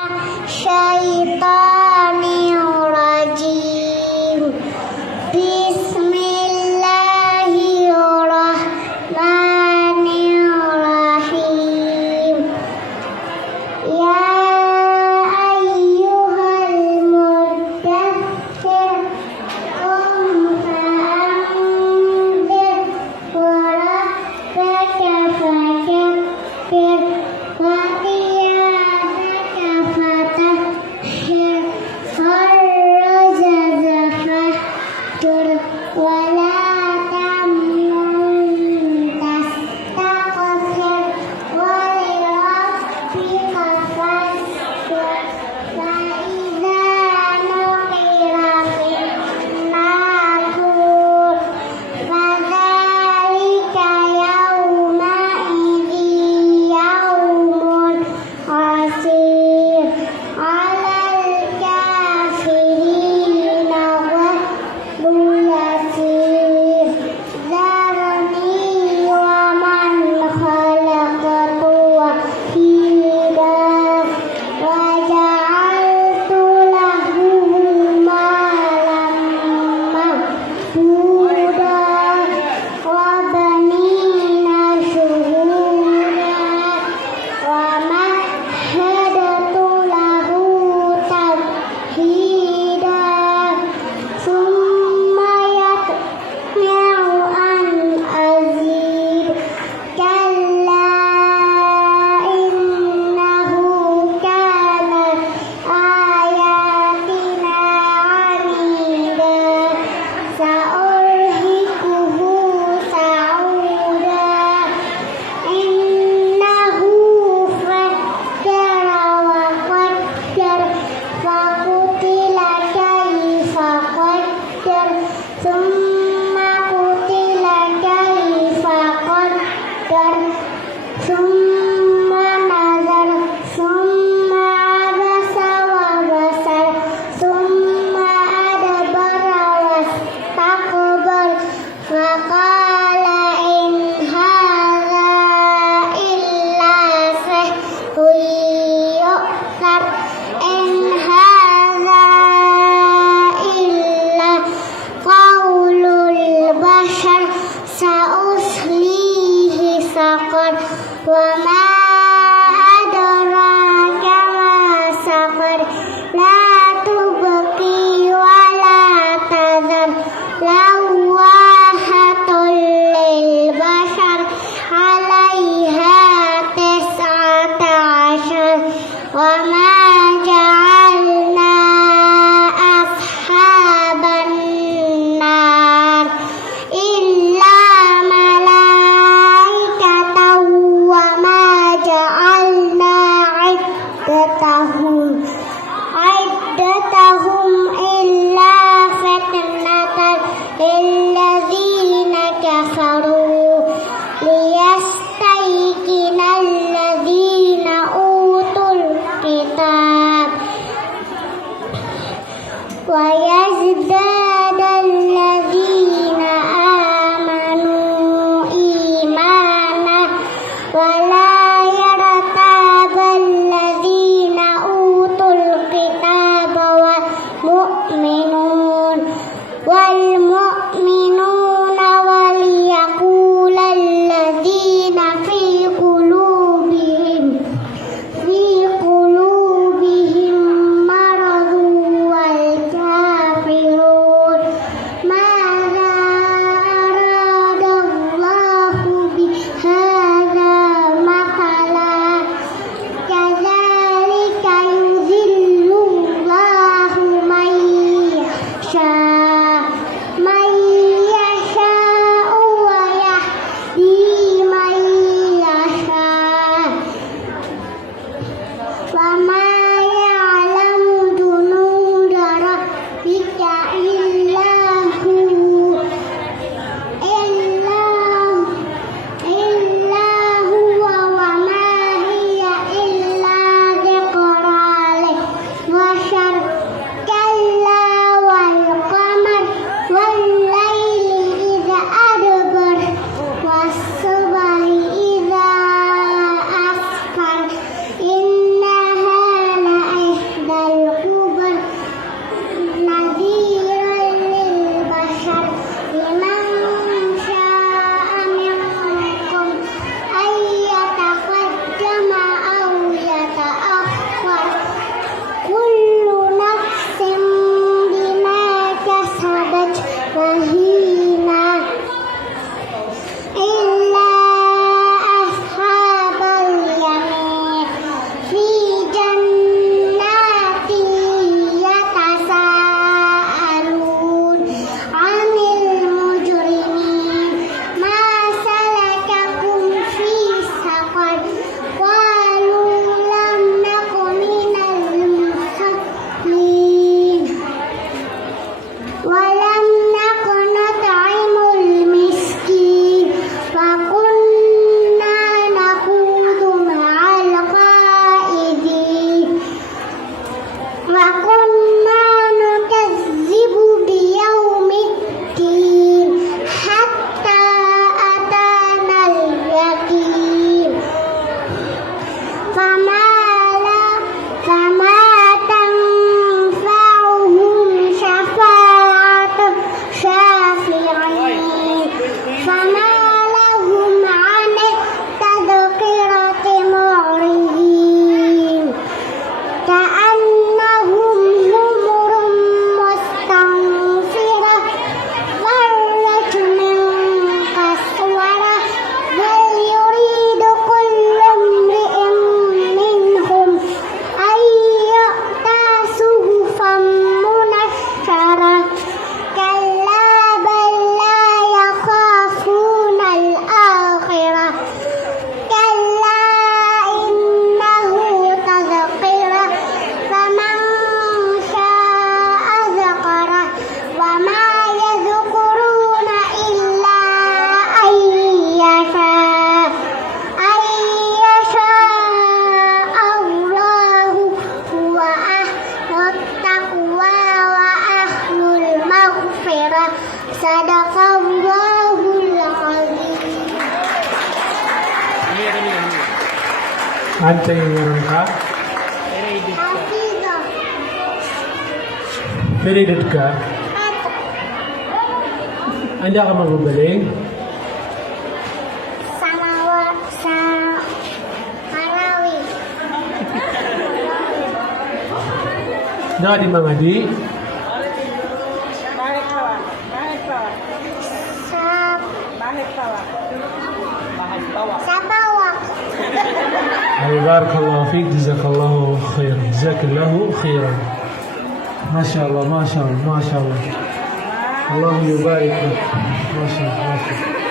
الشيطان الرجيم بسم الله الرحمن الرحيم يا أيها المدثر قم فأنذر وربك فكبر وثيابك فطهر والرجز فاهجر ولا تمنن تستكثر ولربك فاسجد فإذا نقر في الناقور فذلك يومئذ يوم عسير على الكافرين غير يسير ذرني ومن خلقت وحيدا وجعلت له مالا ممدودا وبنين شهودا ومهدت له تمهيدا ثم يطمع أن أزيد كلا إنه كان آياتنا عنيدا سأرهقه صعودا إنه فكر وقدر فقتل كيف قدر ثم قتل كيف قدر ثم نظر ثم عبس وبصر ثم أدبر واستكبر فقال إن هذا إلا سحر يؤثر إن هذا إلا قول البشر سأصليه سقر وما أدراك ما سقر لا تبقي ولا تذر لواحة للبشر عليها 19 وما جعلنا أصحاب النار إلا ملائكة وما جعلنا عدتهم إلا فتنة للذين كفروا ليستيقن الذين أوتوا الكتاب ويزداد الذين آمنوا إيمانا ولا يرتاب الذين أوتوا الكتاب والمؤمنون Ante yang meron ka? Hafidah. Piridad ka? At Anda ka magbabalik? sa Marawi. Na di mga di? Sa Bawak. Ay, barakallahu fiik, jazakallahu khair. Jazakallahu khairan. Masya Allah, Masya Allah, Masya Allah. Allah yubarik. Masya Allah, Masya Allah.